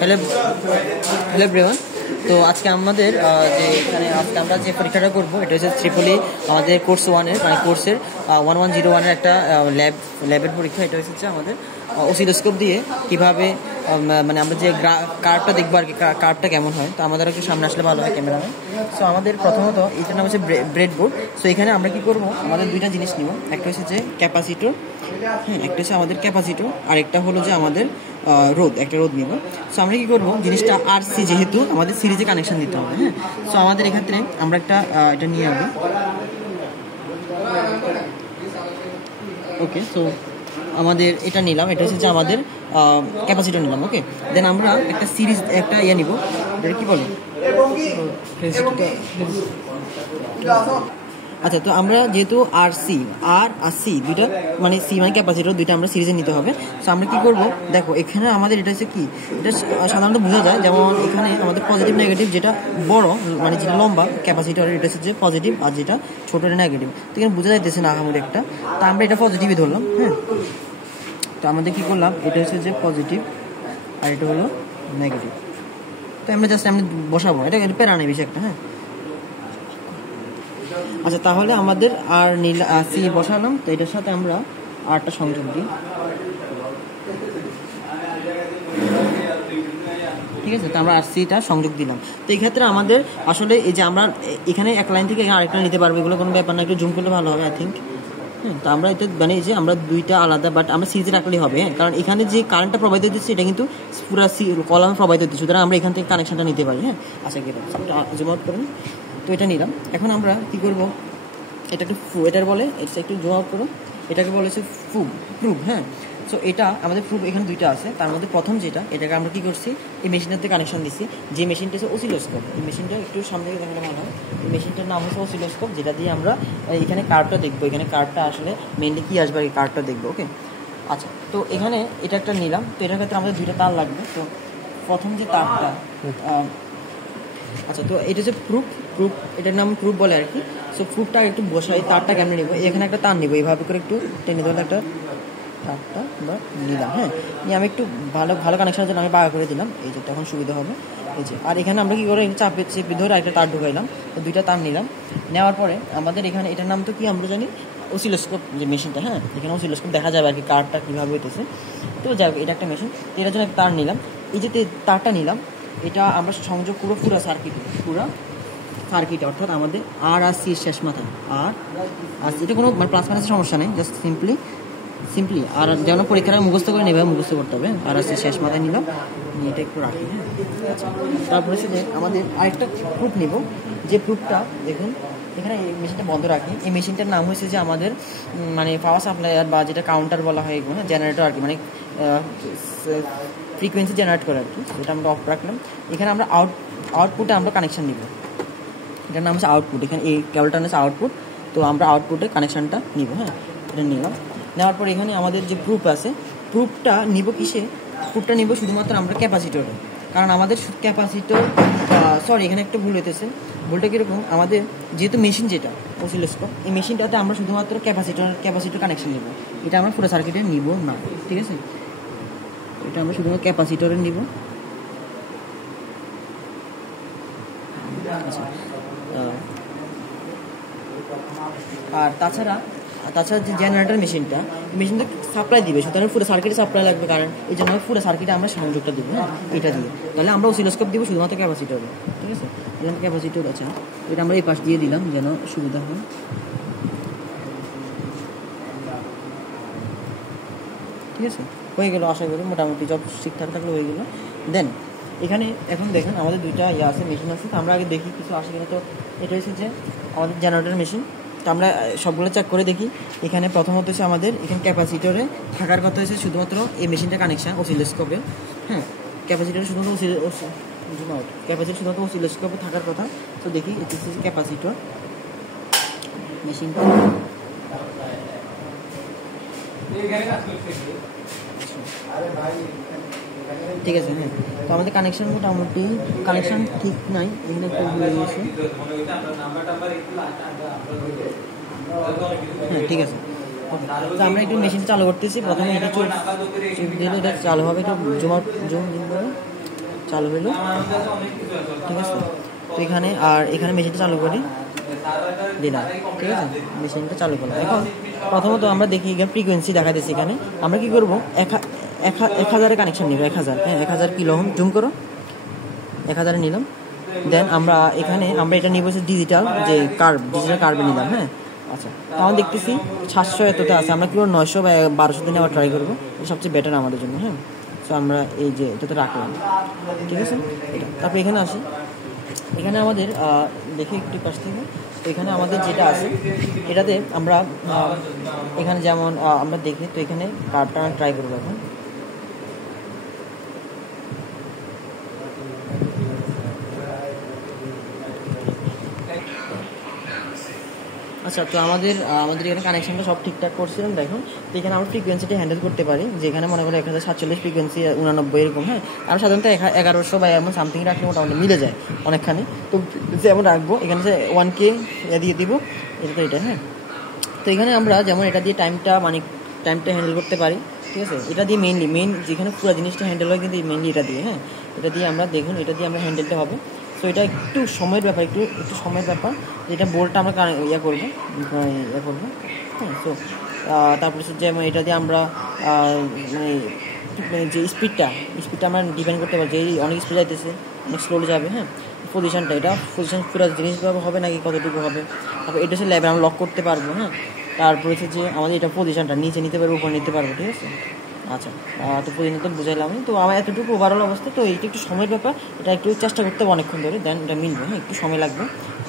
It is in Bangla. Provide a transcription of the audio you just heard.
Hello hello everyone. তো আজকে আমাদের যে এখানে আজকে আমরা যে পরীক্ষাটা করবো এটা হচ্ছে ত্রিপলি আমাদের কোর্স 1-এর মানে কোর্সের 1101-এর একটা ল্যাবের পরীক্ষা। এটা হচ্ছে আমাদের অসিলোস্কোপ দিয়ে কীভাবে মানে আমরা যে কার্ভটা দেখবো আর কি, কার্ভটা কেমন হয়। তো আমাদের একটু সামনে আসলে ভালো হয় ক্যামেরাম্যান। সো আমাদের প্রথমত এটার নাম হচ্ছে ব্রেডবোর্ড। সো এখানে আমরা কি করবো, আমাদের দুইটা জিনিস নিব। একটা হচ্ছে যে ক্যাপাসিটর, হ্যাঁ, একটা হচ্ছে আমাদের ক্যাপাসিটর, আর একটা হলো যে আমাদের একটা রোদ নিব। সো আমরা কি করবো, জিনিসটা আরসি যেহেতু আমাদের সিরিজে কানেকশন দিতে হবে, হ্যাঁ। সো আমাদের এক্ষেত্রে আমরা একটা এটা নিয়ে আসবো। ওকে, সো আমাদের এটা নিলাম, এটা হচ্ছে যে আমাদের ক্যাপাসিটর নিলাম। ওকে, দেন আমরা একটা সিরিজ একটা নিব, এটা কি বলে, আচ্ছা। তো আমরা যেহেতু আর সি দুইটা মানে সি মানে ক্যাপাসিটর দুইটা আমরা সিরিজে নিতে হবে। সো আমরা কি করব, দেখো এখানে আমাদের এটা হচ্ছে কি, এটা সাধারণত বোঝা যায়, যেমন এখানে আমাদের পজিটিভ নেগেটিভ, যেটা বড় মানে যেটা লম্বা ক্যাপাসিটর এটা হচ্ছে যে পজিটিভ, আর যেটা ছোট এটা নেগেটিভ। তো এখানে বোঝা যাইতেছে না আহামরি একটা, তো আমরা এটা পজিটিভই ধরলাম, হ্যাঁ। তো আমাদের কি করলাম, এটা হচ্ছে যে পজিটিভ আর এটা হলো নেগেটিভ। তো আমরা জাস্ট বসাবো, এটা প্যারা নেই বেশি একটা, হ্যাঁ। আচ্ছা, তাহলে আমাদের আর সি বসালাম, তো এটার সাথে আমরা আরটা সংযোগ দিই, ঠিক আছে। তো আমরা আর সিটা সংযোগ দিলাম। তো এই ক্ষেত্রে আমাদের আসলে এই যে আমরা এখানে এক লাইন থেকে আরেকটা নিতে পারবো, এগুলো কোনো ব্যাপার না, একটু জুম করলে ভালো হবে আই থিঙ্ক। হ্যাঁ, তো আমরা এটা মানে যে আমরা দুইটা আলাদা, বাট আমরা সিরিজে রাখলেই হবে, হ্যাঁ, কারণ এখানে যে কারেন্টটা প্রবাহিত দিচ্ছে এটা কিন্তু পুরো কলামে প্রবাহিত দিচ্ছে, সুতরাং আমরা এখান থেকে কানেকশনটা নিতে পারি, হ্যাঁ। আচ্ছা, জুম আউট করুন। তো এটা নিলাম। এখন আমরা কি করব, এটা একটু এটার বলে, এটা একটু জুম আউট করুন, এটাকে বলে হচ্ছে প্রুফ, হ্যাঁ। সো এটা আমাদের প্রুফ এখানে দুইটা আছে, তার মধ্যে প্রথম যেটা, এটাকে আমরা কি করছি, এই মেশিনটাতে কানেকশন দিচ্ছি। যে মেশিনটা হচ্ছে অসিলোস্কোপ, এই মেশিনটা একটু সামনে থেকে দেখালে ভালো হয়। এই মেশিনটার নাম হচ্ছে অসিলোস্কোপ, যেটা দিয়ে আমরা এখানে কার্ভটা দেখবো, এখানে কার্ভটা আসলে মেনলি কি আসবে এই কার্ভটা দেখবো। ওকে, আচ্ছা। তো এখানে এটা একটা নিলাম। তো এটার ক্ষেত্রে আমাদের দুইটা তার লাগবে। তো প্রথম যে তারটা, আচ্ছা, তো এটা হচ্ছে প্রুফ, এটার নাম প্রুফ বলে আর কি। সো প্রুফটা একটু বসাই, তারটা কেমন নেবো, এখানে একটা তার নেবো, এইভাবে করে একটু টেনে ধরলে একটা তারটা বা নিলাম, হ্যাঁ। নিয়ে আমি একটু ভালো কানেকশনের জন্য আমি বাঁকা করে দিলাম, এই যে তখন সুবিধা হবে, এই যে। আর এখানে আমরা কি করে চেপে ধরে একটা তার ঢুকাইলাম। তো দুইটা তার নিলাম। নেওয়ার পরে আমাদের এখানে এটার নাম তো কি আমরা জানি, অসিলোস্কোপ যে মেশিনটা, হ্যাঁ। এখানে অসিলোস্কোপ দেখা যাবে আর কি, কার্ভটা কীভাবে হইতেছে। তো যাই হোক, এটা একটা মেশিন, এটার জন্য একটা তার নিলাম। এই যে তারটা নিলাম, এটা আমরা সংযোগ পুরো সার্কিটে, অর্থাৎ আমাদের আর সি শেষ মাথায়, আর এটা কোনো মানে প্লাস মাইনাসের সমস্যা নেই, জাস্ট সিম্পলি আর যেন পরীক্ষার মুখস্থ করে নেবে, মুখস্থ করতে হবে। আর সি শেষ মাথায় নিলাম, এটা একটু রাখি, হ্যাঁ। আচ্ছা, তারপরে হচ্ছে যে আমাদের আরেকটা প্রুফ নিব। যে প্রুফটা দেখুন, এখানে এই মেশিনটা বন্ধ রাখি। এই মেশিনটার নাম হচ্ছে যে আমাদের মানে পাওয়ার সাপ্লাইয়ার বা যেটা কাউন্টার বলা হয়, এগুলো জেনারেটর আর কি, মানে ফ্রিকোয়েন্সি জেনারেট করে আর কি। এটা আমরা অফ রাখলাম। এখানে আমরা আউটপুটে আমরা কানেকশন নিব, এটার নাম হচ্ছে আউটপুট। এখানে এই কেবলটা হচ্ছে আউটপুট। তো আমরা আউটপুটে কানেকশনটা নিব, হ্যাঁ। এটা নিলাম। নেওয়ার পর এখানে আমাদের যে প্রুফ আছে, প্রুফটা নিব কিসে, প্রুফটা নিব শুধুমাত্র আমরা ক্যাপাসিটরে, কারণ আমাদের ক্যাপাসিটর এখানে একটা ভুল হইতেছে। ভুলটা কীরকম, আমাদের যেহেতু মেশিন যেটা অসিলোস্কোপ, এই মেশিনটাতে আমরা শুধুমাত্র ক্যাপাসিটর কানেকশন নিব, এটা আমরা পুরো সার্কিটে নিব না, ঠিক আছে। এটা আমরা শুধুমাত্র ক্যাপাসিটরে নিব। আর তাছাড়া যে জেনারেটর মেশিনটা সাপ্লাই দিবে, সুতরাং পুরো সার্কিটে সাপ্লাই লাগবে, কারণ এই জন্য পুরো সার্কিটে আমরা সংযোগটা দিব, হ্যাঁ, এটা দিয়ে। তাহলে আমরা অসিলোস্কোপ দিব শুধুমাত্র ক্যাপাসিটরে, ঠিক আছে। এখানে ক্যাপাসিটর আছে, এটা আমরা এই পাশ দিয়ে দিলাম যেন সুবিধা হয়, ঠিক আছে। হয়ে গেল, আশা করি মোটামুটি সব ঠিকঠাক থাকলে হয়ে গেল। দেন এখানে এখন দেখেন আমাদের দুইটা আছে, মেশিন আছে। তো আমরা আগে দেখি কিছু আসে কিনা। তো এটা হচ্ছে যে আমাদের জেনারেটর মেশিন। তো আমরা সবগুলো চেক করে দেখি। এখানে প্রথমত হচ্ছে আমাদের এখানে ক্যাপাসিটরে থাকার কথা হচ্ছে শুধুমাত্র এই মেশিনটা কানেকশান অসিলোস্কোপে, হ্যাঁ। ক্যাপাসিটরে শুধুমাত্র অসিলোস্কোপে থাকার কথা। তো দেখি এটা হচ্ছে ক্যাপাসিটর মেশিনটা, ঠিক আছে, হ্যাঁ। তো আমাদের কানেকশন মোটামুটি কানেকশন ঠিক নাই, এখানে একটা ভুল হয়ে গেছে, হ্যাঁ, ঠিক আছে। তো আমরা একটু মেশিনটা চালু করতেছি। প্রথমে এটা চুপ দিলে এটা চালু হবে, একটু জুম করে চালু হইলো, ঠিক আছে। তো এখানে আর এখানে মেশিনটা চালু করি দিলাম, ঠিক আছে, মেশিনটা চালু করলাম। এখন প্রথমত আমরা দেখি এখানে ফ্রিকোয়েন্সি দেখা দিচ্ছে। এখানে আমরা কি করবো, 1000-এর কানেকশন নিব, 1000, হ্যাঁ 1000 কিলো ওহম, জুম করো, 1000 নিলাম। দেন আমরা এখানে এটা নিব ডিজিটাল যে ডিজিটাল কার্ভে নিলাম, হ্যাঁ। আচ্ছা, তো আমরা দেখতেছি 700 এততে আছে, আমরা কি 900 বা 1200 দিনে আবার ট্রাই করবো, সবচেয়ে বেটার আমাদের জন্য, হ্যাঁ। তো আমরা এই যে এটাতে রাখলাম, ঠিক আছে। তারপরে এখানে আসি, এখানে আমাদের দেখি একটু কাছ থেকে, তো এখানে আমাদের যেটা আছে এটাতে আমরা এখানে যেমন আমরা দেখি, তো এখানে কার্ভটা ট্রাই করবো এখন। আচ্ছা, তো আমাদের এখানে কানেকশনটা সব ঠিকঠাক করছিলাম, দেখুন। তো এখানে আমরা ফ্রিকোয়েন্সিটা হ্যান্ডেল করতে পারি, যেখানে মনে করি 1047 ফ্রিকোয়েন্সি, 89 এরকম, হ্যাঁ। আমরা সাধারণত 1100 বা এমন সামথিং রাখলে মোটামুটি মিলে যায় অনেকখানি। তো যেমন রাখবো এখানে 1K দিয়ে দিব, এটা, হ্যাঁ। তো এখানে আমরা যেমন এটা দিয়ে টাইমটা হ্যান্ডেল করতে পারি, ঠিক আছে। এটা দিয়ে মেইন যেখানে পুরো জিনিসটা হ্যান্ডেল হয় কিন্তু মেইনলি এটা দিয়ে, হ্যাঁ। এটা দিয়ে আমরা দেখুন, এটা দিয়ে আমরা হ্যান্ডেলটা হবে। তো এটা একটু সময়ের ব্যাপার, একটু সময়ের ব্যাপার, যেটা বোল্টটা আমরা ইয়ে করবো, হ্যাঁ। তো তারপরে যেমন এটা দিয়ে আমরা যে স্পিডটা আমরা ডিপেন্ড করতে পারি, যে অনেক স্পিড যাইতেছে, অনেক স্লোলি যাবে, হ্যাঁ। পজিশন পুরো জিনিসভাবে হবে নাকি কতটুকু হবে। তারপর এটা হচ্ছে লেভেল আমরা লক করতে পারবো, হ্যাঁ। তারপরে হচ্ছে যে আমাদের এটা পজিশনটা নিচে নিতে পারবো, উপরে নিতে পারবো, ঠিক আছে। আচ্ছা, তো পজিশন তো বুঝাইলাম। তো আমার এতটুকু ওভারঅল অবস্থা। তো এইটা একটু সময়ের ব্যাপার, এটা একটু চেষ্টা করতে হবে অনেকক্ষণ ধরে, দেন এটা মিলবে, হ্যাঁ, একটু সময় লাগবে।